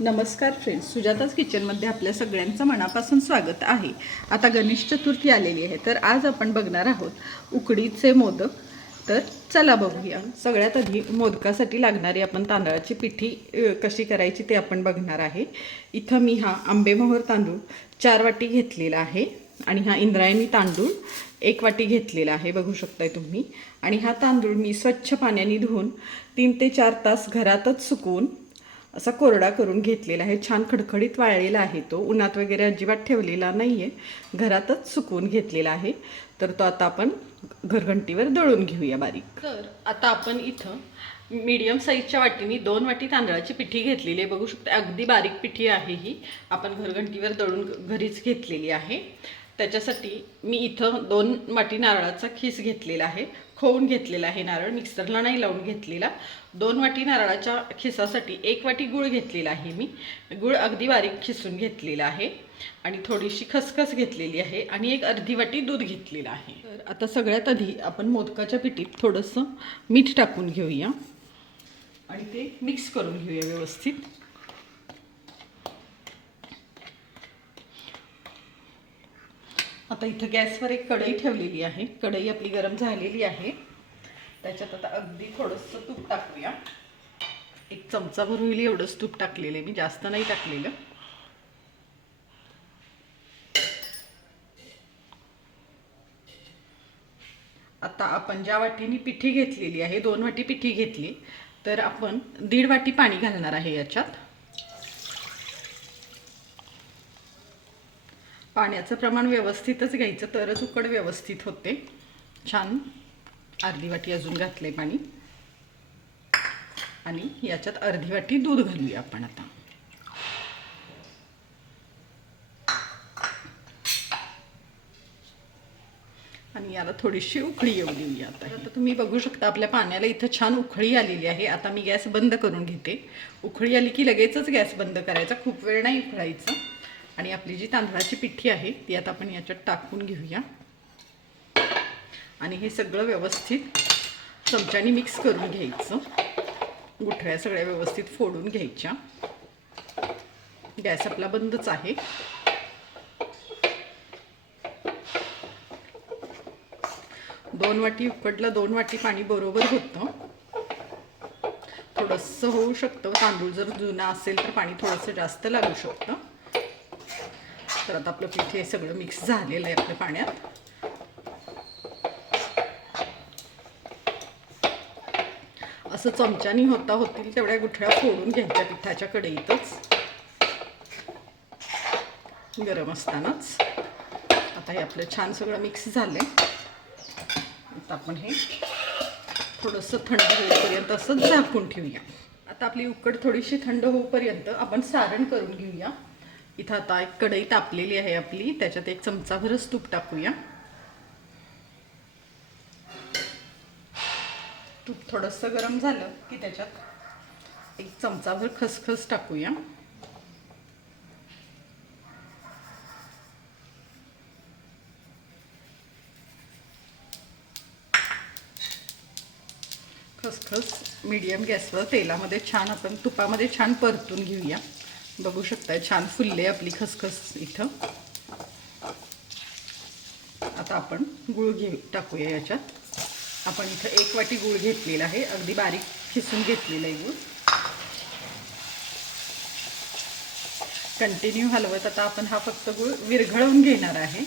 नमस्कार फ्रेंड्स सुजाताच किचनमध्ये आपल्या सगळ्यांचं मनापासून स्वागत आहे. आता गणेश चतुर्थी आलेली आहे तर आज आपण बघणार आहोत उकडीचे मोदक. तर चला बघूया. सगळ्यात आधी मोदकासाठी लागणारी आपण तांदळाची पिठी कशी करायची ते आपण बघणार आहे. इथं मी हा आंबेमोहर तांदूळ चार वाटी घेतलेला आहे आणि हा इंद्रायणी तांदूळ एक वाटी घेतलेला आहे बघू शकताय तुम्ही. आणि हा तांदूळ मी स्वच्छ पाण्याने धुवून तीन ते चार तास घरातच सुकवून असा कोरडा करून घेतलेला आहे. छान खडखडीत वाळलेला आहे तो. उन्हात वगैरे अजिबात ठेवलेला नाही आहे घरातच सुकवून घेतलेला आहे. तर तो आता आपण घरघंटीवर दळून घेऊया बारीक. तर आता आपण इथं मीडियम साईजच्या वाटीने दोन वाटी तांदळाची पिठी घेतलेली आहे. बघू शकता अगदी बारीक पिठी आहे ही. आपण घरघंटीवर दळून घरीच घेतलेली आहे. त्याच्यासाठी मी इथं दोन वाटी नारळाचा खीस घेतलेला आहे. खोवून घेतलेला आहे नारळ. मिक्सरला नाही लावून घेतलेला. दोन वाटी नारळाच्या खिसासाठी एक वाटी गुळ घेतलेला आहे मी. गुळ अगदी बारीक खिसून घेतलेला आहे. आणि थोडीशी खसखस घेतलेली आहे. आणि एक अर्धी वाटी दूध घेतलेलं आहे. तर आता सगळ्यात आधी आपण मोदकाच्या पिठीत थोडंसं मीठ टाकून घेऊया. आणि ते मिक्स करून घेऊया व्यवस्थित. आता इथं गॅसवर एक कढई ठेवलेली आहे. कढई आपली गरम झालेली आहे. त्याच्यात आता अगदी थोडंसं तूप टाकूया. एक चमचाभर होईल एवढंच तूप टाकलेलं आहे मी. जास्त नाही टाकलेलं. आता आपण ज्या वाटीने पिठी घेतलेली आहे दोन वाटी पिठी घेतली तर आपण दीड वाटी पाणी घालणार आहे याच्यात. पाण्याचं प्रमाण व्यवस्थितच घ्यायचं तरच उकड व्यवस्थित होते. छान. अर्धी वाटी अजून घातलं आहे पाणी. आणि याच्यात अर्धी वाटी दूध घालूया आपण आता. आणि याला थोडीशी उकळी येऊ देऊया आता. आता तुम्ही बघू शकता आपल्या पाण्याला इथं छान उखळी आलेली आहे. आता मी गॅस बंद करून घेते. उखळी आली की लगेचच गॅस बंद करायचा. खूप वेळ नाही उकळायचं. आणि आपली जी तांदळाची पिठी आहे ती आता आपण याच्यात टाकून घेऊया. आणि हे सगळं व्यवस्थित चमच्याने मिक्स करून घ्यायचं. गुठळ्या सगळ्या व्यवस्थित फोडून घ्यायच्या. गॅस आपला बंदच आहे. दोन वाटी उकडलं दोन वाटी पाणी बरोबर होतं. थोडंसं होऊ शकतं. तांदूळ जर जुना असेल तर पाणी थोडंसं जास्त लागू शकतं. तर आता आपलं पीठ हे सगळं मिक्स झालेलं आहे आपल्या पाण्यात. असं चमच्यानी होता होतील तेवढ्या गुठळ्या फोडून घ्यायच्या पिठाच्या कढईतच. गरम असतानाच. आता हे आपलं छान सगळं मिक्स झालं आता आपण हे थोडंसं थंड होईपर्यंत असं झाकून ठेवूया. आता आपली उकड थोडीशी थंड होईपर्यंत आपण सारण करून घेऊया. इथं आता एक कढई तापलेली आहे आपली त्याच्यात एक चमचाभरच तूप टाकूया. तूप थोडंसं गरम झालं की त्याच्यात एक चमचाभर खसखस टाकूया. खसखस मीडियम गॅसवर तेलामध्ये छान आपण तुपामध्ये छान परतून घेऊया. बघू शकताय छान फुलले आपली खसखस इथं. आता आपण गूळ घे टाकूया याच्यात. आपण इथं एक वाटी गूळ घेतलेला आहे. अगदी बारीक खिसून घेतलेला आहे गूळ. कंटिन्यू हलवत आता आपण हा फक्त गूळ विरघळवून घेणार आहे.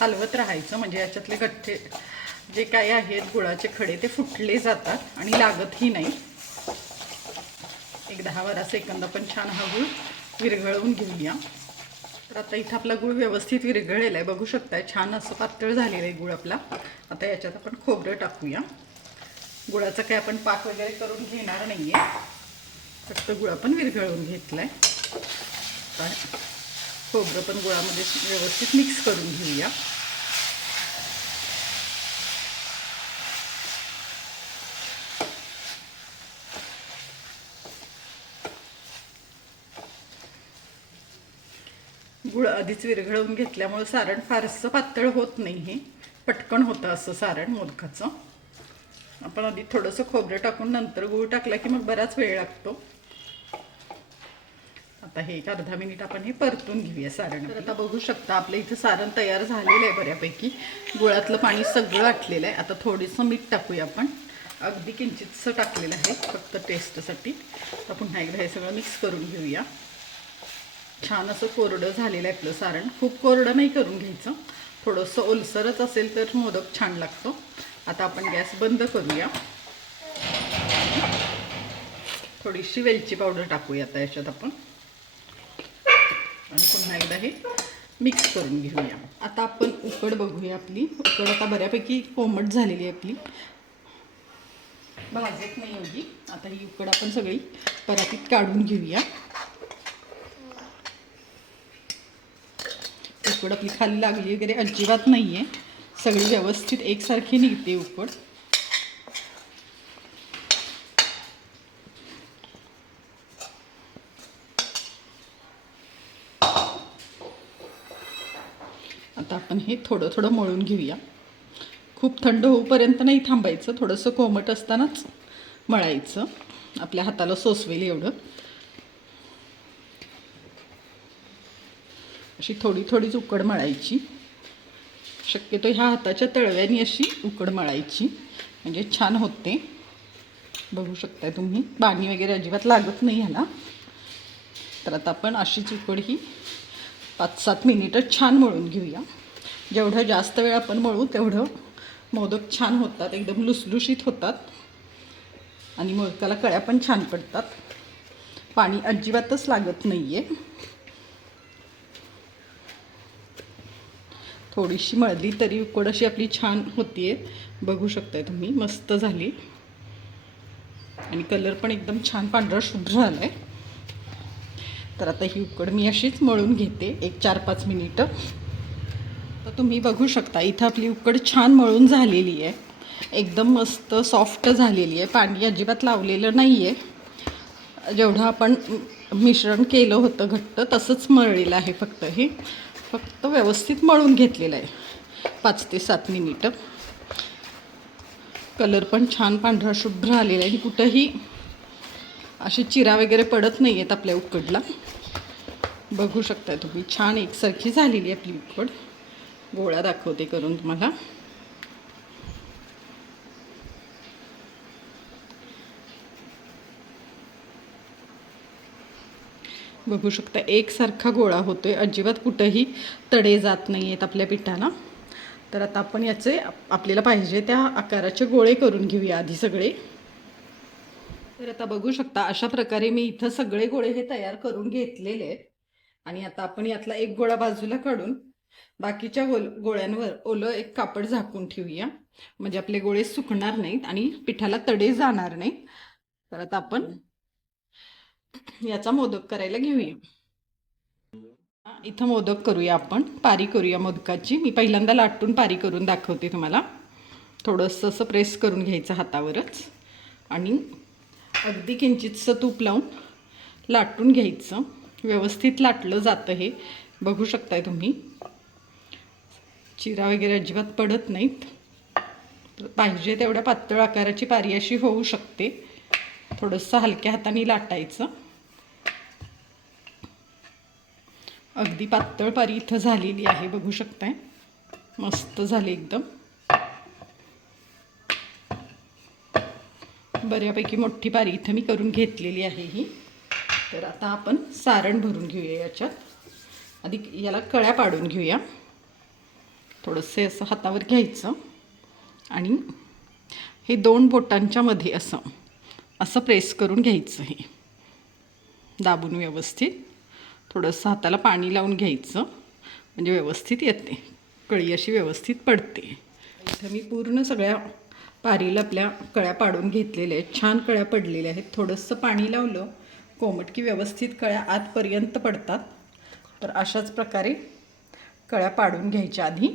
हलवत राहायचं म्हणजे याच्यातले गठ्ठे जे काय आहेत गुळाचे खडे ते फुटले जातात आणि लागतही नाही. एक दहा बारा सेकंद आपण छान हा गूळ विरघळवून घेऊया. तर आता इथं आपला गुळ व्यवस्थित विरघळलेला आहे. बघू शकताय छान असं पातळ झालेलं आहे गुळ आपला. आता याच्यात आपण खोबरं टाकूया. गुळाचं काय आपण पाक वगैरे करून घेणार नाही आहे फक्त गुळ आपण विरघळवून घेतला आहे खोबरं पण गुळामध्ये व्यवस्थित मिक्स करून घेऊया. गुळ आधीच विरघळवून घेतल्यामुळे सारण फारसं पातळ होत नाही हे पटकन होतं असं सारण मोदकाचं. आपण आधी थोडंसं खोबरं टाकून नंतर गूळ टाकला की मग बराच वेळ लागतो. आता हे एक अर्धा मिनिट आपण हे परतून घेऊया सारण. तर आता बघू शकता आपलं इथं सारण तयार झालेलं आहे बऱ्यापैकी. गुळातलं पाणी सगळं आटलेलं आहे. आता थोडंसं मीठ टाकूया आपण. अगदी किंचितसं टाकलेलं आहे फक्त टेस्टसाठी आता पुन्हा एकदा हे सगळं मिक्स करून घेऊया. छान असं कोरडं झालेलं आहे आपलं सारण. खूप कोरडं नाही करून घ्यायचं. थोडंसं ओलसरच असेल तर मोदक छान लागतो. आता आपण गॅस बंद करूया. थोडीशी वेलची पावडर टाकूया आता याच्यात आपण. आणि पुन्हा एकदा हे मिक्स करून घेऊया. आता आपण उकड बघूया आपली. उकड आता बऱ्यापैकी कोमट झालेली आहे आपली. भाजत नाही एवढी आता ही उकड आपण सगळी परातीत काढून घेऊया. उकड आपली खाली लागली वगैरे अजिबात नाही आहे सगळी व्यवस्थित एकसारखी निघते उकड. आता आपण हे थोडं थोडं मळून घेऊया. खूप थंड होऊपर्यंत नाही थांबायचं थोडंसं कोमट असतानाच मळायचं. आपल्या हाताला सोसवेल एवढं. अशी थोडी थोडीच उकड मळायची. शक्यतो ह्या हाताच्या तळव्यानी अशी उकड मळायची. म्हणजे छान होते. बघू शकताय तुम्ही. पाणी वगैरे अजिबात लागत नाही ह्याला. तर आता आपण अशीच उकड ही पाच सात मिनिटं छान मळून घेऊया. जेवढं जास्त वेळ आपण मळू तेवढं मोदक छान होतात. एकदम लुसलुशीत होतात. आणि मोदकाला कळ्या पण छान पडतात. पाणी अजिबातच लागत नाही आहे थोडीशी मळली तरी उकड अशी आपली छान होतीये. बघू शकताय तुम्ही मस्त झाली. आणि कलर पण एकदम छान पांढरा शुभ्र झाला आहे तर आता ही उकड मी अशीच मळून घेते एक चार पाच मिनिटं. तर तुम्ही बघू शकता इथं आपली उकड छान मळून झालेली आहे एकदम मस्त सॉफ्ट झालेली आहे पाणी अजिबात लावलेलं नाही आहे जेवढं आपण मिश्रण केलं होतं घट्ट तसंच मळलेलं आहे फक्त हे. फक्त व्यवस्थित मळून घेतलेलं आहे. पाच ते सात मिनिटं. कलर पण छान पांढरा शुभ्र आलेला आहे. आणि कुठंही अशी चिरा वगैरे पडत नाही आहेत आपल्या उकडला. बघू शकताय तुम्ही. छान एकसारखी झालेली आहे आपली उकड. गोळ्या दाखवते करून तुम्हाला. बघू शकता एकसारखा गोळा होतो आहे अजिबात कुठंही तडे जात नाही आहेत आपल्या पिठाला तर आता आपण याचे आपल्याला पाहिजे त्या आकाराचे गोळे करून घेऊया आधी सगळे. तर आता बघू शकता अशा प्रकारे मी इथं सगळे गोळे हे तयार करून घेतलेले आहेत. आणि आता आपण यातला एक गोळा बाजूला काढून बाकीच्या गोल गोळ्यांवर ओलं एक कापड झाकून ठेवूया. म्हणजे आपले गोळे सुकणार नाहीत आणि पिठाला तडे जाणार नाहीत. तर आता आपण याचा मोदक करायला घेऊया. इथं मोदक करूया आपण. पारी करूया मोदकाची. मी पहिल्यांदा लाटून पारी करून दाखवते तुम्हाला. थोडंसं असं प्रेस करून घ्यायचं हातावरच. आणि अगदी किंचितसं तूप लावून लाटून घ्यायचं. व्यवस्थित लाटलं जातं हे. बघू शकताय तुम्ही. चिरा वगैरे अजिबात पडत नाहीत. पाहिजे तेवढ्या पातळ आकाराची पारी अशी होऊ शकते. थोडंसं हलक्या हाताने लाटायचं. अगदी पातळ पारी इथं झालेली आहे बघू शकताय. मस्त झाली एकदम. बऱ्यापैकी मोठी पारी इथं मी करून घेतलेली आहे ही. तर आता आपण सारण भरून घेऊया याच्यात. आधी याला कळ्या पाडून घेऊया. थोडंसं असं हातावर घ्यायचं. आणि हे दोन बोटांच्या मध्ये असं असं प्रेस करून घ्यायचं हे. दाबून व्यवस्थित. थोडंसं हाताला पाणी लावून घ्यायचं. म्हणजे व्यवस्थित येते. कळी अशी व्यवस्थित पडते. इथं मी पूर्ण सगळ्या पारीला आपल्या कळ्या पाडून घेतलेल्या आहेत. छान कळ्या पडलेल्या आहेत. थोडंसं पाणी लावलं कोमट की व्यवस्थित कळ्या आतपर्यंत पडतात. तर अशाच प्रकारे कळ्या पाडून घ्यायच्या आधी.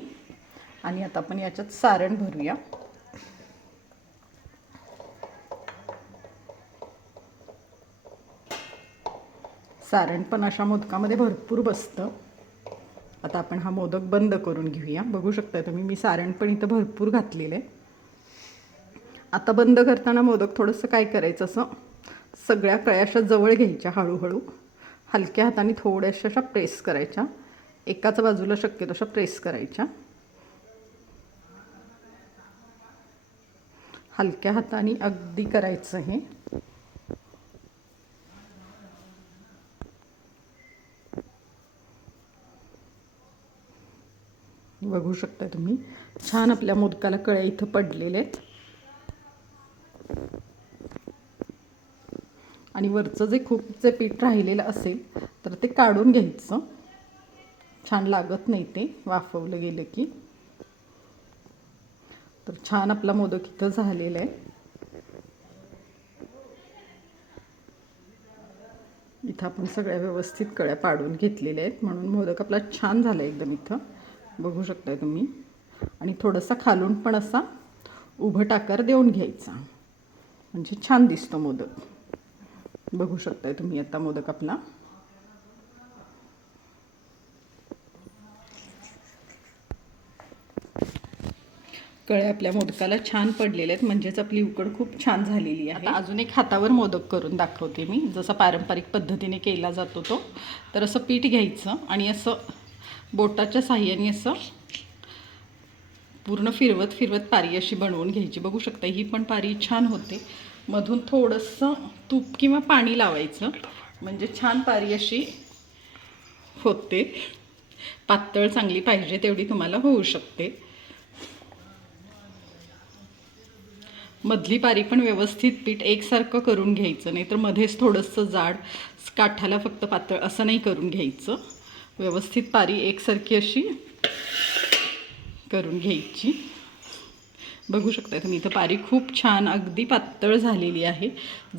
आणि आता आपण याच्यात सारण भरूया. सारण पण अशा मोदकामध्ये भरपूर बसतं. आता आपण हा मोदक बंद करून घेऊया. बघू शकता तुम्ही मी सारण पण इथं भरपूर घातलेलं आहे. आता बंद करताना मोदक थोडंसं काय करायचं असं? सगळ्या कळ्याशा जवळ घ्यायच्या हळूहळू. हलक्या हाताने थोड्याशा अशा प्रेस करायच्या. एकाच बाजूला शक्यतो अशा प्रेस करायच्या. हलक्या हाताने अगदी करायचं हे. बघू शकता तुम्ही. छान आपल्या मोदकाला कळ्या इथं पडलेले आहेत. आणि वरचं जे खूप जे पीठ राहिलेलं असेल तर ते काढून घ्यायचं. छान लागत नाही ते वाफवलं गेलं की. तर छान आपला मोदक इथं झालेला आहे. इथं आपण सगळ्या व्यवस्थित कळ्या पाडून घेतलेल्या आहेत म्हणून मोदक आपला छान झाला एकदम इथं. बघू शकताय तुम्ही. आणि थोडंसं खालून पण असा उभट आकार देऊन घ्यायचा. म्हणजे छान दिसतो मोदक. बघू शकताय तुम्ही आता मोदक आपला. कळे आपल्या मोदकाला छान पडलेले आहेत. म्हणजेच आपली उकड खूप छान झालेली आहे. आता अजून एक हातावर मोदक करून दाखवते मी. जसा पारंपरिक पद्धतीने केला जातो तो. तर असं पीठ घ्यायचं आणि असं बोटाच्या साह्याने असं पूर्ण फिरवत फिरवत पारी अशी बनवून घ्यायची. बघू शकता ही पण पारी छान होते. मधून थोडंसं तूप किंवा पाणी लावायचं. म्हणजे छान पारी अशी होते. पातळ चांगली पाहिजे तेवढी तुम्हाला होऊ शकते. मधली पारी पण व्यवस्थित पीठ एकसारखं करून घ्यायचं. नाहीतर मध्येच थोडंसं जाड काठाला फक्त पातळ असं नाही करून घ्यायचं. व्यवस्थित पारी एकसारखी अशी करून घ्यायची. बघू शकता तुम्ही इथं पारी खूप छान अगदी पातळ झालेली आहे.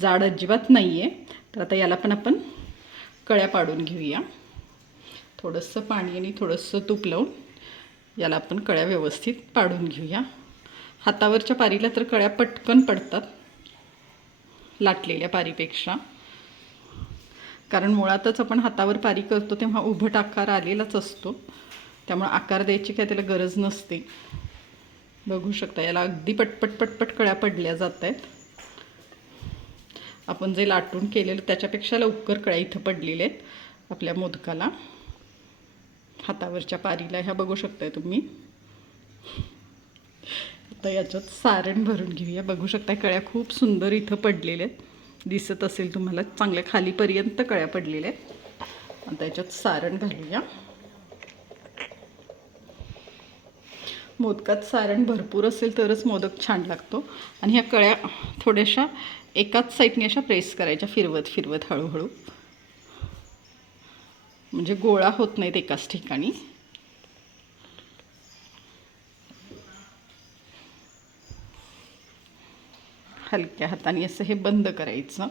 जाड अजिबात नाही आहे तर आता याला पण आपण कळ्या पाडून घेऊया. थोडंसं पाणी आणि थोडंसं तूप लावून याला आपण कळ्या व्यवस्थित पाडून घेऊया. हातावरच्या पारीला तर कळ्या पटकन पडतात लाटलेल्या पारीपेक्षा. कारण मुळातच आपण हातावर पारी करतो तेव्हा उभट आकार आलेलाच असतो. त्यामुळे आकार द्यायची काय त्याला गरज नसते. बघू शकता याला अगदी पटपट पटपट कळ्या पडल्या जात आहेत आपण जे लाटून केलेलं त्याच्यापेक्षा लवकर कळ्या इथं पडलेल्या आहेत आपल्या मोदकाला. हातावरच्या पारीला ह्या बघू शकताय तुम्ही. आता याच्यात सारण भरून घेऊया. बघू शकता कळ्या खूप सुंदर इथं पडलेल्या आहेत. दिसत असेल तुम्हाला चांगल्या खालीपर्यंत कळ्या पडलेल्या आहेत. आता याच्यात सारण घालूया. मोदकात सारण भरपूर असेल तरच मोदक छान लागतो. आणि ह्या कळ्या थोड्याशा एकाच साईडने अशा प्रेस करायच्या फिरवत फिरवत हळूहळू. म्हणजे गोळा होत नाहीत एकाच ठिकाणी. हलक्या हाताने असं हे बंद करायचं.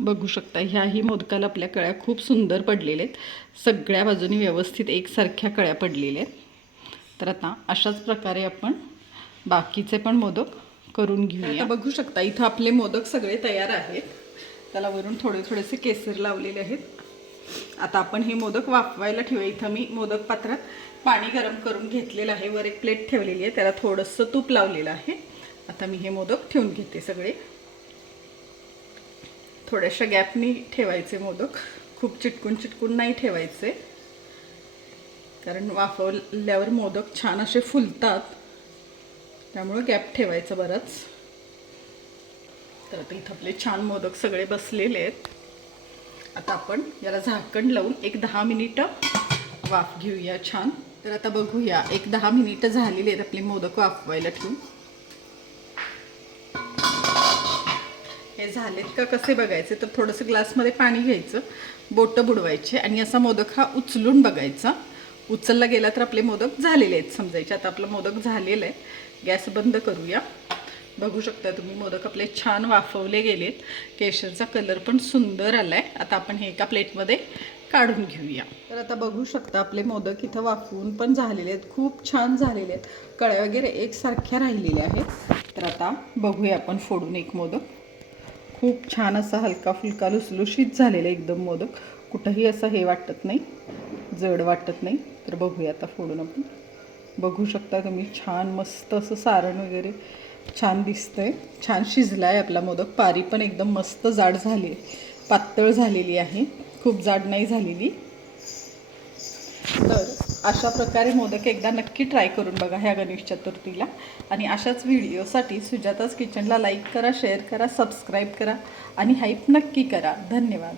बघू शकता ह्याही मोदकाला आपल्या कळ्या खूप सुंदर पडलेल्या आहेत सगळ्या बाजूनी व्यवस्थित एकसारख्या कळ्या पडलेल्या आहेत. तर आता अशाच प्रकारे आपण बाकीचे पण मोदक करून घेऊया. बघू शकता इथं आपले मोदक सगळे तयार आहेत. त्याला वरून थोडे थोडेसे केसर लावलेले आहेत. आता आपण हे मोदक वाफवायला ठेवूया. इथं मी मोदक पात्रात पाणी गरम करून घेतलेलं आहे. वर एक प्लेट ठेवलेली आहे. त्याला थोडंसं तूप लावलेलं आहे. आता मी हे मोदक ठेवून घेते सगळे. थोड्याशा गॅपनी ठेवायचे मोदक. खूप चिटकून चिटकून नाही ठेवायचे. कारण वाफवल्यावर मोदक छान असे फुलतात. त्यामुळं गॅप ठेवायचं बरंच. तर आता इथं आपले छान मोदक सगळे बसलेले आहेत. आता आपण याला झाकण लावून एक दहा मिनिटं वाफ घेऊया छान. तर आता बघूया. एक दहा मिनिटं झालेली आहेत आपले मोदक वाफवायला ठेवून. हे झालेत का? कसे बघायचे? तर थोडंसं ग्लासमध्ये पाणी घ्यायचं बोटं बुडवायचे आणि असा मोदक हा उचलून बघायचा. उचलला गेला तर आपले मोदक झालेले आहेत समजायचे. आता आपलं मोदक झालेलं आहे. गॅस बंद करूया. बघू शकता तुम्ही मोदक आपले छान वाफवले गेलेत. केशरचा कलर पण सुंदर आला आहे आता आपण हे एका प्लेटमध्ये काढून घेऊया. तर आता बघू शकता आपले मोदक इथं वाफवून पण झालेले आहेत. खूप छान झालेले आहेत. कळ्या वगैरे एकसारख्या राहिलेल्या आहेत. तर आता बघूया आपण फोडून एक मोदक. खूप छान असा हलका फुलका लुसलुशीत झालेला एकदम मोदक. कुठंही असं हे वाटत नाही. जड वाटत नाही. तर बघूया आता फोडून आपण. बघू शकता तुम्ही छान मस्त असं सारण वगैरे छान दिसतंय. छान शिजला आहे आपला मोदक. पारी पण एकदम मस्त जाड झाली आहे. पातळ झालेली आहे. खूप जाड नाही झालेली. तर अशा प्रकारे मोदक एकदा नक्की ट्राय करून बघा ह्या गणेश चतुर्थीला. आणि अशाच व्हिडिओसाठी सुजाताच किचनला लाईक करा शेअर करा सबस्क्राईब करा आणि हाईप नक्की करा. धन्यवाद.